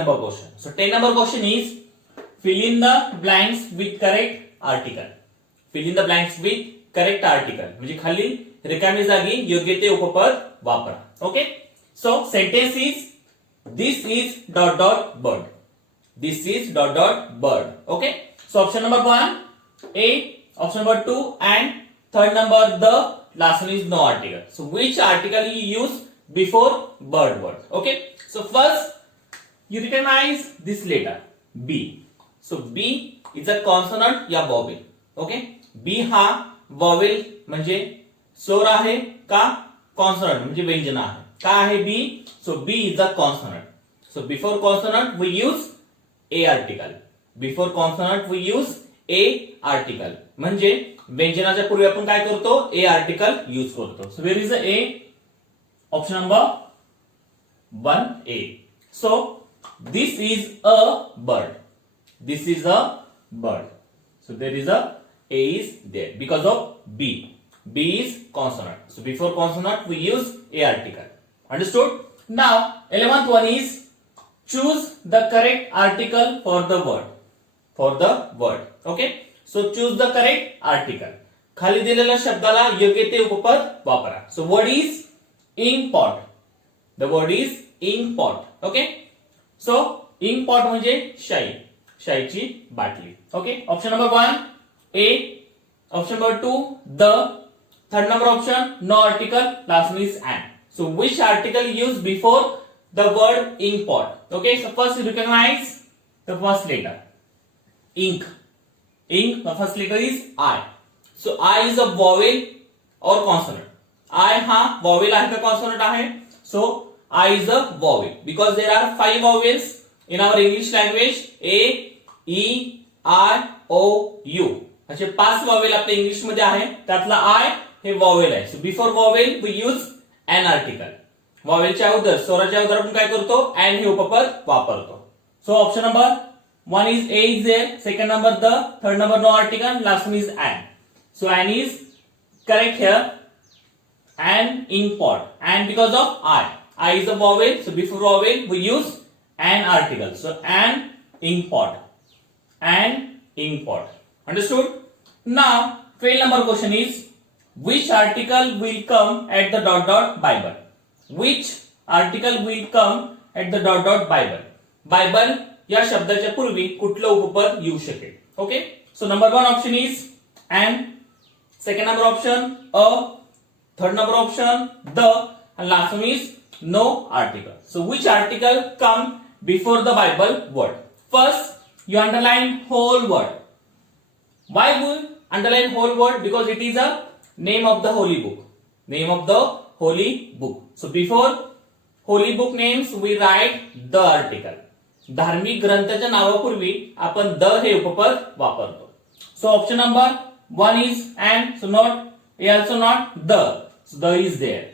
number question. So 10 number question is fill in the blanks with correct article. Fill in the blanks with correct article. म्हणजे खाली रिकामी जागी योग्य ते उपपद वापरा. Okay. So sentence is this is dot dot bird. This is dot dot bird. Okay. So option number 1 A, option number 2 and third number the, last one is no article. So which article you use before bird word? Okay. So first you recognize this letter B. So B is a consonant या vowel. Okay. B हा vowel म्हणजे स्वर आहे का consonant म्हणजे व्यंजन आहे. का आहे B? So B is a consonant. So before consonant we use A article. Before consonant we use A article. म्हणजे व्यंजनाच्या पूर्वी आपण काय करतो? A article यूज करतो. So where is the A? Option number 1A. So this is a bird. This is a bird. So there is a is there because of B. B is consonant. So before consonant we use A article. Understood? Now 11th one is choose the correct article for the word. For the word. Okay? So choose the correct article. खाली दिलेल्या शब्दाला योग्य ते उपपद वापरा. So word is ink pot. The word is ink pot. Okay? So ink pot म्हणजे शाई. शाईची बाटली. Okay? Option number 1 A. Option number 2 the. Third number option no article. Last one is an. So which article used before the word ink pot? Okay? So first you recognize the first letter. Ink. Ink. The first letter is I. So I is a vowel or consonant. I हा vowel आहे का consonant आहे? So I is a vowel because there are 5 vowels in our English language. A, E, I, O, U. असे 5 vowel आपल्या English मध्ये आहे. त्यातला I hey vowel आहे. So before vowel we use an article. vowel च्या अगोदर स्वराच्या अगोदर आपण काय करतो? an हे उपपद वापरतो. So option number 1 is A is there, second number the, third number no article, last one is an. So an is correct here. An ink pot. And because of I. I is a vowel. So before vowel we use an article. So an ink pot. An ink pot. Understood? Now 12 number question is which article will come at the dot dot Bible? Which article will come at the dot dot Bible? Bible या शब्दाच्या पूर्वी कुठलं उपपद येऊ शकेल? Okay. So number 1 option is and, second number option a, third number option the, and last one is no article. So which article come before the Bible word? First you underline whole word. Why we underline whole word? Because it is a name of the holy book. Name of the holy book. So before holy book names we write the article. धार्मिक ग्रंथाच्या नावापूर्वी आपण the हे उपपद वापरतो. So option number 1 is and, so not A, also not the. So the is there.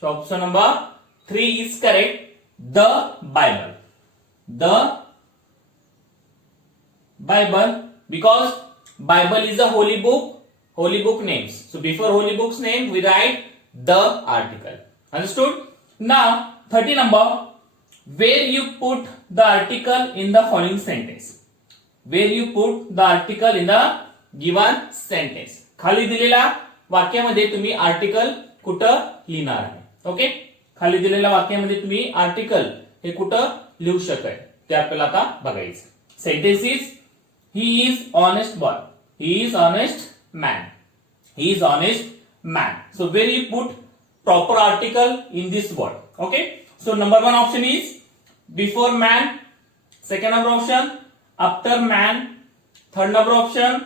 So option number 3 is correct. The Bible. The Bible because Bible is a holy book. Holy book names. So before holy book's name we write the article. Understood? Now 30 number. Where you put the article in the following sentence. Where you put the article in the given sentence. खाली दिलेल्या वाक्यामध्ये तुम्ही article कुठं लिहिणार आहे? Okay. खाली दिलेल्या वाक्यामध्ये तुम्ही आर्टिकल हे कुठं लिहू शकाल ते आपल्याला आता बघायचं. Sentence is he is honest boy. He is honest man. He is honest man. So where you put proper article in this word. Okay. So number 1 option is before man, second number option after man, third number option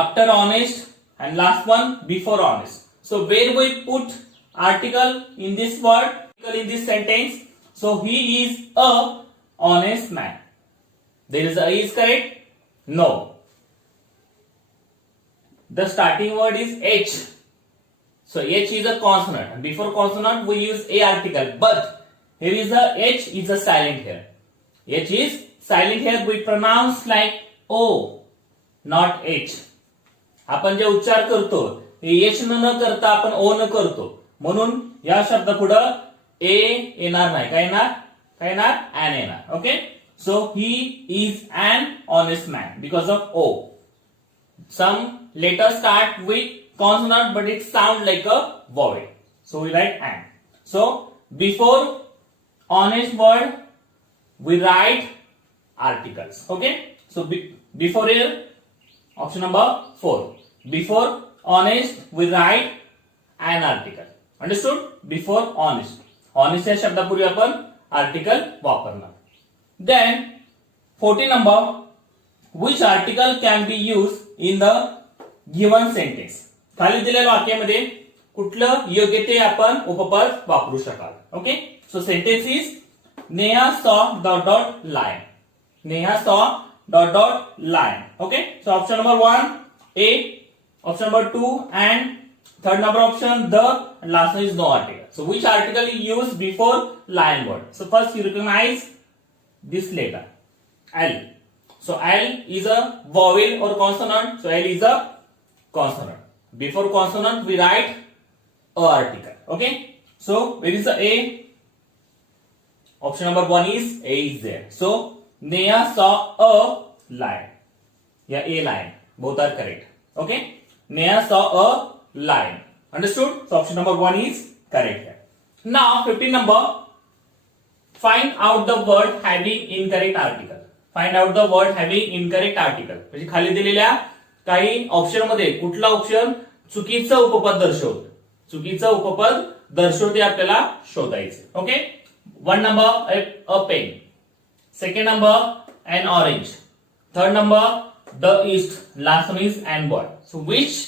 after honest, and last one before honest. So where we put article in this word, article in this sentence? So he is a honest man. There is a is correct? No. The starting word is H. So H is a consonant and before consonant we use A article, but here is a H is a silent here. H is silent here. We pronounce like O, not H. आपण जे उच्चार करतो H न करता आपण O न करतो म्हणून या शब्दापुढे A येणार नाही. काय येणार? काय येणार an येणार. Okay, so he is an honest man because of O. Some letters start with consonant but it sound like a vowel, so we write an. So before honest word we write articles. Okay, so before here option number 4, before honest we write an article. Understood? Before honest, honest या शब्दापूर्वी आपण article वापरणार. Then 14 number, which article can be used in the given sentence. खाली दिलेल्या वाक्यामध्ये कुठलं योग्य ते आपण उपपद वापरू शकाल. Okay, so sentence is Neha saw dot dot lion. Neha saw dot dot lion. Okay, so option number 1 A, option number 2 and third number option the, and last one is no article. So which article is used before lion word? So first you recognize this letter L. So L is a vowel or consonant. So L is a consonant. Before consonant we write a article. Okay, so where is the A? Option number 1 is A is there. So Neha saw a lion. Yeah, a lion. Both are correct. Okay, Neha saw a lion. Understood? So option number 1 is correct here. Now 15 number, find out the word having incorrect article. Find out the word having incorrect article. म्हणजे खाली दिलेल्या काही option मध्ये कुठला option चुकीचं उपपद दर्शवतो, चुकीचं उपपद दर्शवते आपल्याला शोधायचं. Okay, 1 number a pen, second number an orange, third number the east, last one is an boy. So which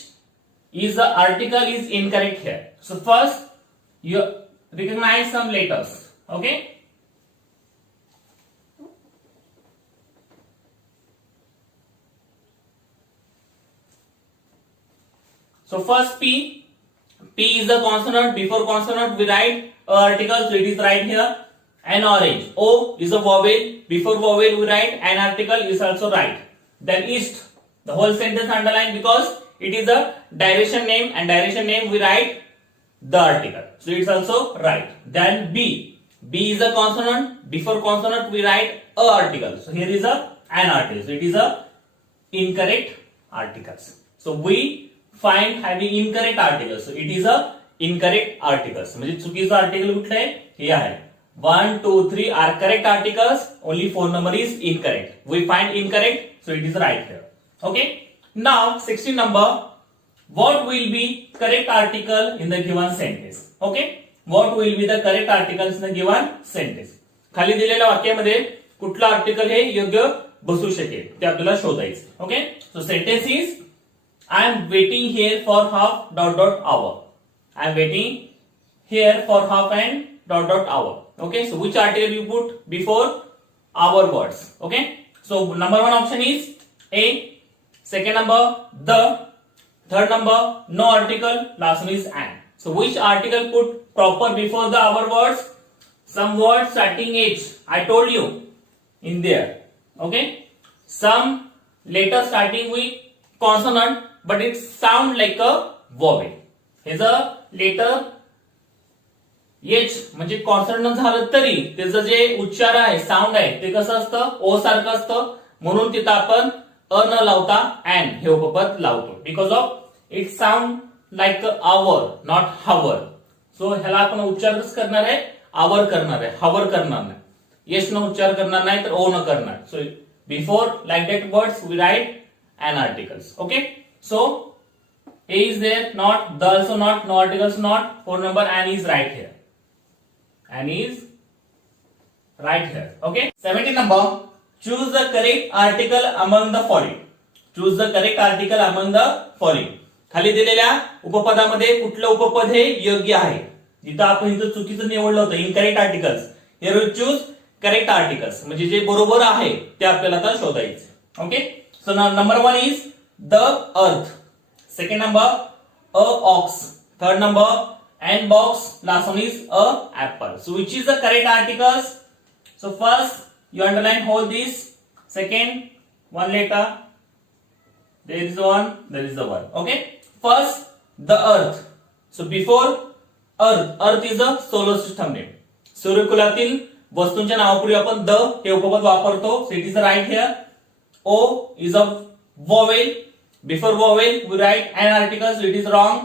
is the article is incorrect here? So first you recognize some letters. Okay, so first P is a consonant. Before consonant we write a article, so it is right here. An orange, O is a vowel. Before vowel we write an article, is also right. Then east, the whole sentence underline because it is a direction name, and direction name we write the article, so it's also right. Then B is a consonant. Before consonant we write a article, so here is a an article, so it is a incorrect articles. So we find having incorrect articles, so it is a incorrect articles. म्हणजे चुकीचं article कुठलं आहे? हे आहे. 1, 2, 3 are correct articles, only 4 number is incorrect. We find incorrect, so it is right here. Okay, now 16 number, what will be correct article in the given sentence? Okay, what will be the correct articles in the given sentence? खाली दिलेल्या वाक्यामध्ये कुठला article हे योग्य बसू शकेल ते आपल्याला शोधायचं. Okay, so sentence is I am waiting here for half dot dot hour. I am waiting here for half and dot dot hour. Okay, so which article you put before our words? Okay, so number 1 option is A, second number the, third number no article, last one is an. So which article put proper before the our words? Some words starting H, I told you in there. Okay, some letter starting with consonant but it sound like a vowel. Here's a letter H म्हणजे consonant झालं तरी त्याचं जे उच्चार आहे, sound आहे, ते कसं असतं? ओ सारखं असतं. म्हणून तिथं आपण अ न लावता एन हे उपपद लावतो. Because of it sound like hour, not hour. So ह्याला आपण उच्चार कसं करणार आहे? आवर करणार आहे, हावर करणार नाही. यश न उच्चार करणार नाही तर ओ न करणार. So before like that words we write an articles. Okay, so A is there, not, the also not, no articles not, 4 number and is right here. And is right here. Okay. 17 number, choose the correct article among the following. Choose the correct article among the following. खाली दिलेल्या उपपदामध्ये कुठलं उपपद हे योग्य आहे? जिथं आपण इथं चुकीचं निवडलं होतं incorrect articles, here we choose correct articles. म्हणजे जे बरोबर आहे ते आपल्याला आता शोधायचं. Okay, so number 1 is the earth. Second number a ox. Third number an box. Last one is a apple. So which is the correct articles? So first you underline whole this. Second one letter. There is one. There is the one. Okay. First the earth. So before earth is a solar system name. सूर्यकुलातील वस्तूंच्या नावापूर्वी आपण the हे उपपद वापरतो. So it is right here. O is a vowel. Before vowel we write an article, so it is wrong.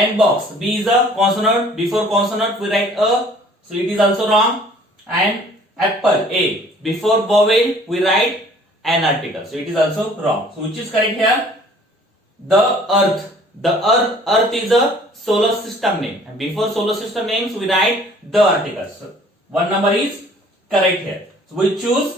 And box, B is a consonant. Before consonant we write a, so it is also wrong. And apple, A, before vowel we write an article, so it is also wrong. So which is correct here? The earth. The earth is a solar system name, and before solar system names we write the article. So one number is correct here. So we choose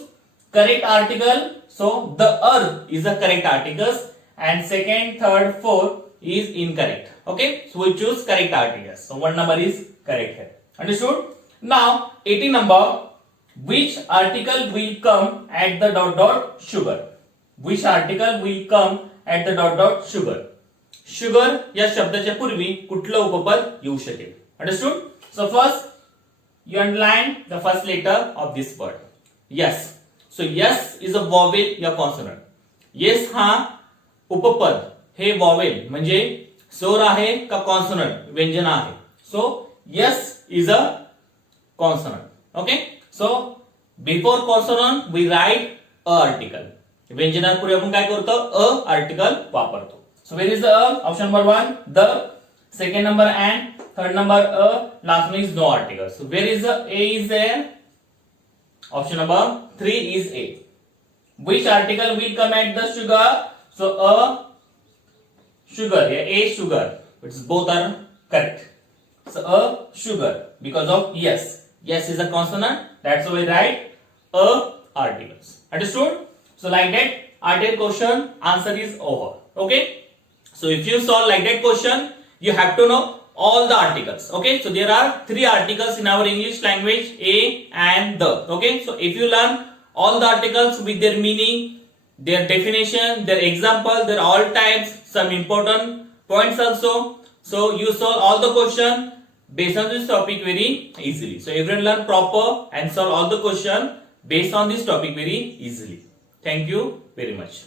correct article. So the earth is the correct articles, and second, third, fourth is incorrect. Okay, so we choose correct articles. So one number is correct here. Understood? Now 18 number, which article will come at the dot dot sugar? Which article will come at the dot dot sugar? Sugar या शब्दाच्या पूर्वी कुठलं उपपद येऊ शकेल? Understood? So first you underline the first letter of this word. Yes. So yes is a vowel या consonant. Yes हा उपपद हे vowel म्हणजे स्वर आहे का कॉन्सोनंट व्यंजन आहे. So yes is a consonant. Okay, so before consonant we write a article. व्यंजनापूर्वी आपण काय करतो? अ आर्टिकल वापरतो. So where is the option number 1 the, second number an, third number a, last one is no article. So where is the a is there? Option number 3 is a. Which article will come at the sugar? So a sugar, yeah, a sugar. It's both are correct. So a sugar because of yes. Yes is a consonant. That's why we write a articles. Understood? So like that, article question answer is over. Okay. So if you solve like that question, you have to know all the articles. Okay. So there are 3 articles in our English language: a and the. Okay. So if you learn all the articles with their meaning, their definition, their example, their all types, some important points also. So you solve all the question based on this topic very easily. So everyone learn proper and solve all the question based on this topic very easily. Thank you very much.